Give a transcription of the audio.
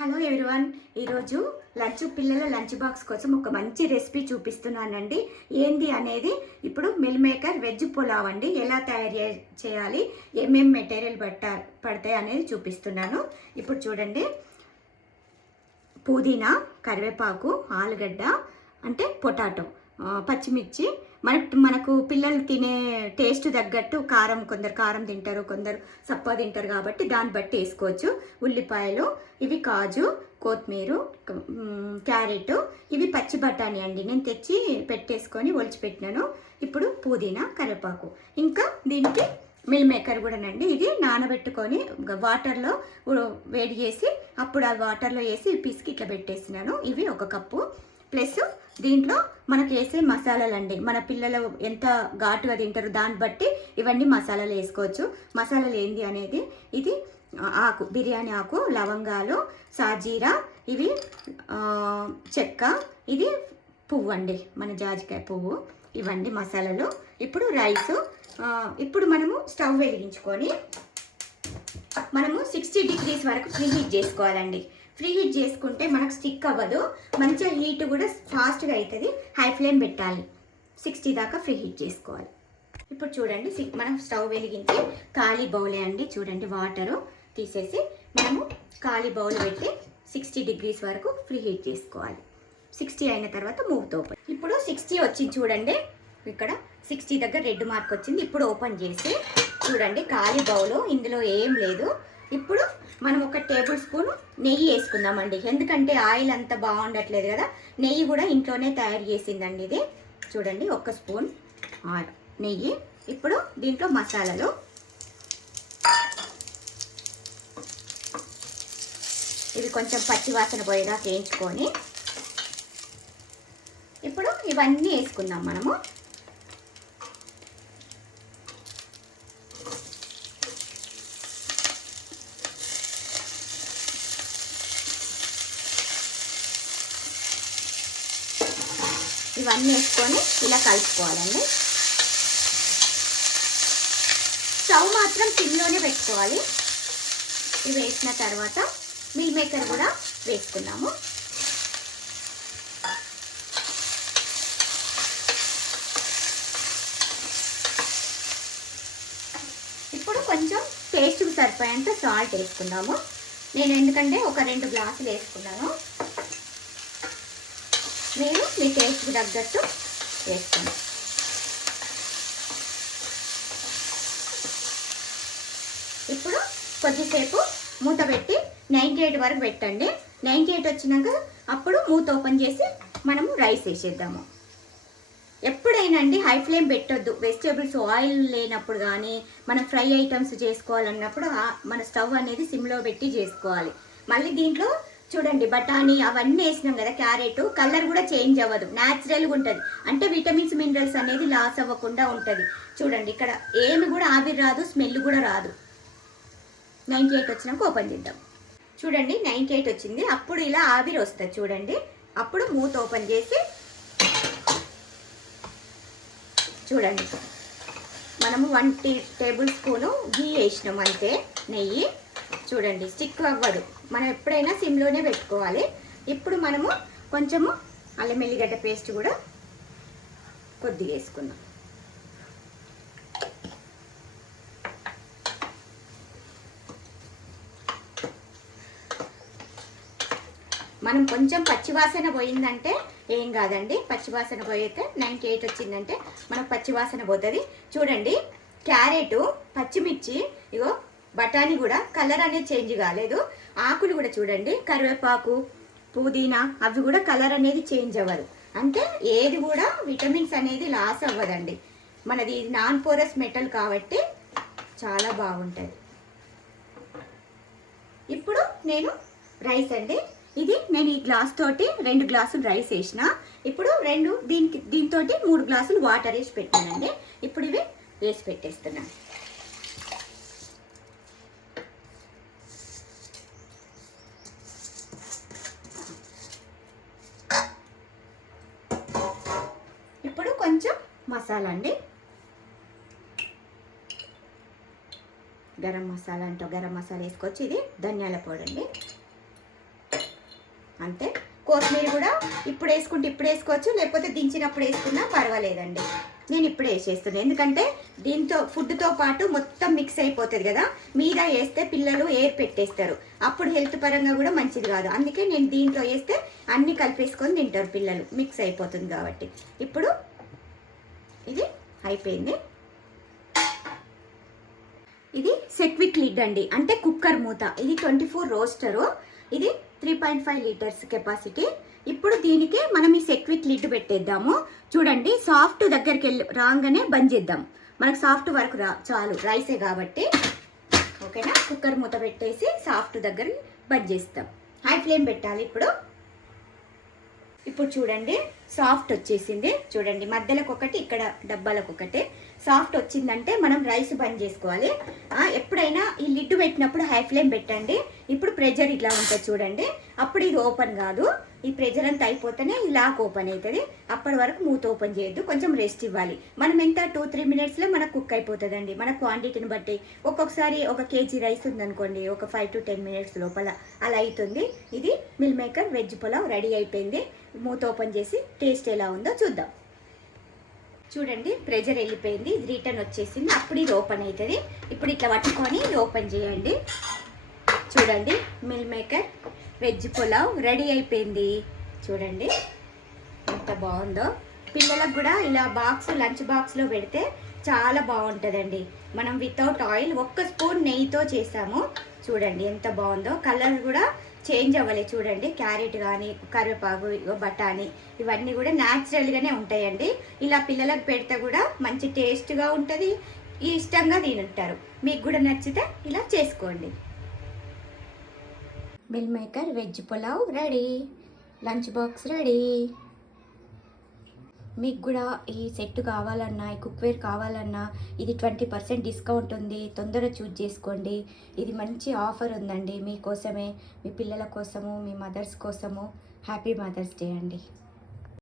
Hello everyone, ఈరోజు పిల్లల lunch box కోసం ఒక మంచి రెసిపీ చూపిస్తున్నానండి. ఏంది అనేది ఇప్పుడు మిల్ మేకర్ వెజ్ పులావ్ అండి. ఎలా తయారు చేయాలి, ఏమేమి మెటీరియల్ పడతాయి అనేది చూపిస్తున్నాను. ఇప్పుడు చూడండి, పుదీనా, కరివేపాకు, ఆలుగడ్డ అంటే పొటాటో, పచ్చిమిర్చి, మనకు పిల్లలు తినే టేస్ట్ తగ్గట్టు కారం, కొందరు కారం తింటారు, కొందరు సప్ప తింటారు కాబట్టి దాన్ని బట్టి వేసుకోవచ్చు. ఉల్లిపాయలు, ఇవి కాజు, కొత్తిమీర, క్యారెట్, ఇవి పచ్చి బఠానీ అండి. నేను తెచ్చి పెట్టేసుకొని ఒలిచిపెట్టినాను. ఇప్పుడు పుదీనా, కరివేపాకు, ఇంకా దీనికి మిల్ మేకర్ కూడానండి. ఇది నానబెట్టుకొని వాటర్లో వేడి చేసి అప్పుడు ఆ వాటర్లో వేసి పిసికి ఇట్లా పెట్టేసినాను. ఇవి 1 కప్పు. ప్లస్ దీంట్లో మనకు వేసే మసాలాలు అండి. మన పిల్లలు ఎంత ఘాటుగా తింటారో దాన్ని బట్టి ఇవన్నీ మసాలాలు వేసుకోవచ్చు. మసాలాలు ఏంది అనేది, ఇది ఆకు, బిర్యానీ ఆకు, లవంగాలు, సాజీరా, ఇవి చెక్క, ఇది పువ్వు అండి, మన జాజికాయ పువ్వు, ఇవన్నీ మసాలాలు. ఇప్పుడు రైసు. ఇప్పుడు మనము స్టవ్ వెలిగించుకొని మనము 60 degrees వరకు ప్రీ హీట్ చేసుకోవాలండి. ప్రీ హీట్ చేసుకుంటే మనకు స్టిక్ అవ్వదు, మంచిగా హీట్ కూడా ఫాస్ట్గా అవుతుంది. హై ఫ్లేమ్ పెట్టాలి, 60 దాకా ప్రీ హీట్ చేసుకోవాలి. ఇప్పుడు చూడండి, మనం స్టవ్ వెలిగించి ఖాళీ బౌలే అండి. చూడండి, వాటరు తీసేసి మనము ఖాళీ బౌల్ పెట్టి 60 degrees వరకు ప్రీ హీట్ చేసుకోవాలి. 60 అయిన తర్వాత మూవ్తో ఓపెన్. ఇప్పుడు 60 వచ్చింది చూడండి, ఇక్కడ 60 దగ్గర రెడ్ మార్క్ వచ్చింది. ఇప్పుడు ఓపెన్ చేసి చూడండి, ఖాళీ బౌలు, ఇందులో ఏం లేదు. ఇప్పుడు మనం 1 టేబుల్ స్పూన్ నెయ్యి వేసుకుందామండి. ఎందుకంటే ఆయిల్ అంతా బాగుండట్లేదు కదా, నెయ్యి కూడా ఇంట్లోనే తయారు చేసిందండి ఇది. చూడండి, 1 స్పూన్ నెయ్యి. ఇప్పుడు దీంట్లో మసాలాలు, ఇవి కొంచెం పచ్చి వాసన పోయేదాకా వేయించుకొని ఇప్పుడు ఇవన్నీ వేసుకుందాం మనము. ఇవన్నీ వేసుకొని ఇలా కలుపుకోవాలండి. స్టవ్ మాత్రం సిమ్లోనే పెట్టుకోవాలి. ఇవి వేసిన తర్వాత మిల్ మేకర్ కూడా వేసుకున్నాము. ఇప్పుడు కొంచెం టేస్ట్కి సరిపోయేంత సాల్ట్ వేసుకుందాము. నేను ఎందుకంటే ఒక 2 గ్లాసులు వేసుకున్నాను, మీరు మీ టేస్ట్కి తగ్గట్టు వేసుకోండి. ఇప్పుడు కొద్దిసేపు మూత పెట్టి 98 వరకు పెట్టండి. 98 వచ్చినాక అప్పుడు మూత ఓపెన్ చేసి మనము రైస్ వేసేద్దాము. ఎప్పుడైనా అండి హై ఫ్లేమ్ పెట్టొద్దు. వెజిటేబుల్స్ ఆయిల్ లేనప్పుడు కానీ మనం ఫ్రై ఐటమ్స్ చేసుకోవాలన్నప్పుడు మన స్టవ్ అనేది సిమ్లో పెట్టి చేసుకోవాలి. మళ్ళీ దీంట్లో చూడండి, బఠానీ అవన్నీ వేసినాం కదా, క్యారెట్, కలర్ కూడా చేంజ్ అవ్వదు, న్యాచురల్గా ఉంటుంది. అంటే విటమిన్స్, మినరల్స్ అనేది లాస్ అవ్వకుండా ఉంటుంది. చూడండి, ఇక్కడ ఏమి కూడా ఆవిరి రాదు, స్మెల్ కూడా రాదు. 98 వచ్చినాక ఓపెన్ చేద్దాం. చూడండి, 98 వచ్చింది. అప్పుడు ఇలా ఆవిరి వస్తుంది చూడండి. అప్పుడు మూత ఓపెన్ చేసి చూడండి, మనము 1 టేబుల్ స్పూను గీ వేసినాం అంతే, నెయ్యి. చూడండి, స్టిక్ అవ్వదు. మనం ఎప్పుడైనా సిమ్లోనే పెట్టుకోవాలి. ఇప్పుడు మనము కొంచెము అల్లం ఎల్లిగడ్డ పేస్ట్ కూడా కొద్దిగా వేసుకుందాం. మనం కొంచెం పచ్చివాసన పోయిందంటే ఏం కాదండి. పచ్చివాసన పోయితే 98 వచ్చిందంటే మనకు పచ్చివాసన పోతుంది. చూడండి, క్యారెట్, పచ్చిమిర్చి, ఇగో బఠానీ కూడా కలర్ అనేది చేంజ్ కాలేదు. ఆకులు కూడా చూడండి, కరివేపాకు, పుదీనా, అవి కూడా కలర్ అనేది చేంజ్ అవ్వదు. అంటే ఏది కూడా విటమిన్స్ అనేది లాస్ అవ్వదండి. మనది నాన్ పోరస్ మెటల్ కాబట్టి చాలా బాగుంటుంది. ఇప్పుడు నేను రైస్ అండి, ఇది నేను ఈ గ్లాస్ తోటి 2 గ్లాసులు రైస్ వేసిన. ఇప్పుడు దీంతో 3 గ్లాసులు వాటర్ వేసి పెట్టానండి. ఇప్పుడు ఇవి వేసి పెట్టేస్తున్నాను. ఇప్పుడు కొంచెం మసాలా అండి, గరం మసాలా వేసుకోవచ్చు. ఇది ధనియాల పొడి అండి. అంతే. కొత్తిమీర కూడా ఇప్పుడు వేసుకుంటే ఇప్పుడు వేసుకోవచ్చు, లేకపోతే దించినప్పుడు వేసుకున్నా పర్వాలేదండి. నేను ఇప్పుడే వేసేస్తున్నాను, ఎందుకంటే దీంతో ఫుడ్తో పాటు మొత్తం మిక్స్ అయిపోతుంది కదా. మీద వేస్తే పిల్లలు ఎయిర్ పెట్టేస్తారు, అప్పుడు హెల్త్ పరంగా కూడా మంచిది కాదు. అందుకే నేను దీంట్లో వేస్తే అన్నీ కలిపేసుకొని తింటారు పిల్లలు, మిక్స్ అయిపోతుంది కాబట్టి. ఇప్పుడు ఇది అయిపోయింది. ఇది సెక్విక్ లిడ్ అండి, అంటే కుక్కర్ మూత. ఇది 24 రోస్టరు. ఇది 3.5 లీటర్స్ కెపాసిటీ. ఇప్పుడు దీనికి మనం ఈ సెక్విక్ లిడ్ పెట్టేద్దాము. చూడండి, సాఫ్ట్ దగ్గరికి వెళ్ళి రాగానే బంద్ చేద్దాం. మనకు సాఫ్ట్ వరకు చాలు, రైసే కాబట్టి. ఓకేనా, కుక్కర్ మూత పెట్టేసి సాఫ్ట్ దగ్గర బంద్ చేస్తాం. హై ఫ్లేమ్ పెట్టాలి. ఇప్పుడు చూడండి, సాఫ్ట్ వచ్చేసింది. చూడండి, మధ్యలోకి ఒకటి, ఇక్కడ డబ్బాలకు ఒకటి. సాఫ్ట్ వచ్చిందంటే మనం రైస్ బంద్ చేసుకోవాలి. ఎప్పుడైనా ఈ లిడ్ పెట్టినప్పుడు హై ఫ్లేమ్ పెట్టండి. ఇప్పుడు ప్రెజర్ ఇట్లా ఉంటుంది చూడండి, అప్పుడు ఇది ఓపెన్ కాదు. ఈ ప్రెజర్ అంతా అయిపోతేనే ఈ లాక్ ఓపెన్ అవుతుంది. అప్పటి వరకు మూత ఓపెన్ చేయొద్దు, కొంచెం రెస్ట్ ఇవ్వాలి. మనం ఎంత 2-3 మినిట్స్లో మనకు కుక్ అయిపోతుందండి, మన క్వాంటిటీని బట్టి. ఒక్కొక్కసారి 1 kg రైస్ ఉందనుకోండి, ఒక 5 to 10 మినిట్స్ లోపల అలా అవుతుంది. ఇది meal maker veg pulao ready అయిపోయింది. మూత ఓపెన్ చేసి టేస్ట్ ఎలా ఉందో చూద్దాం. చూడండి, ప్రెజర్ వెళ్ళిపోయింది, ఇది రిటర్న్ వచ్చేసింది. అప్పుడు ఇది ఓపెన్ అవుతుంది. ఇప్పుడు ఇట్లా పట్టుకొని ఇది ఓపెన్ చేయండి. చూడండి, meal maker veg pulao ready అయిపోయింది. చూడండి ఎంత బాగుందో. పిల్లలకు కూడా ఇలా లంచ్ బాక్స్లో పెడితే చాలా బాగుంటుందండి. మనం వితౌట్ ఆయిల్ 1 స్పూన్ నెయ్యితో చేసాము. చూడండి ఎంత బాగుందో. కలర్ కూడా చేంజ్ అవ్వలే. చూడండి, క్యారెట్ కానీ, కరివేపాకు, బఠానీ ఇవన్నీ కూడా న్యాచురల్గానే ఉంటాయండి. ఇలా పిల్లలకు పెడితే కూడా మంచి టేస్ట్గా ఉంటుంది, ఇష్టంగా తింటారు. మీకు కూడా నచ్చితే ఇలా చేసుకోండి. Meal maker veg pulao ready, lunch box ready. మీకు కూడా ఈ సెట్ కావాలన్నా, ఈ కుక్వేర్ కావాలన్నా ఇది 20% డిస్కౌంట్ ఉంది, తొందరగా చూజ్ చేసుకోండి. ఇది మంచి ఆఫర్ ఉందండి మీకోసమే, మీ పిల్లల కోసము, మీ మదర్స్ కోసము. హ్యాపీ మదర్స్ డే అండి.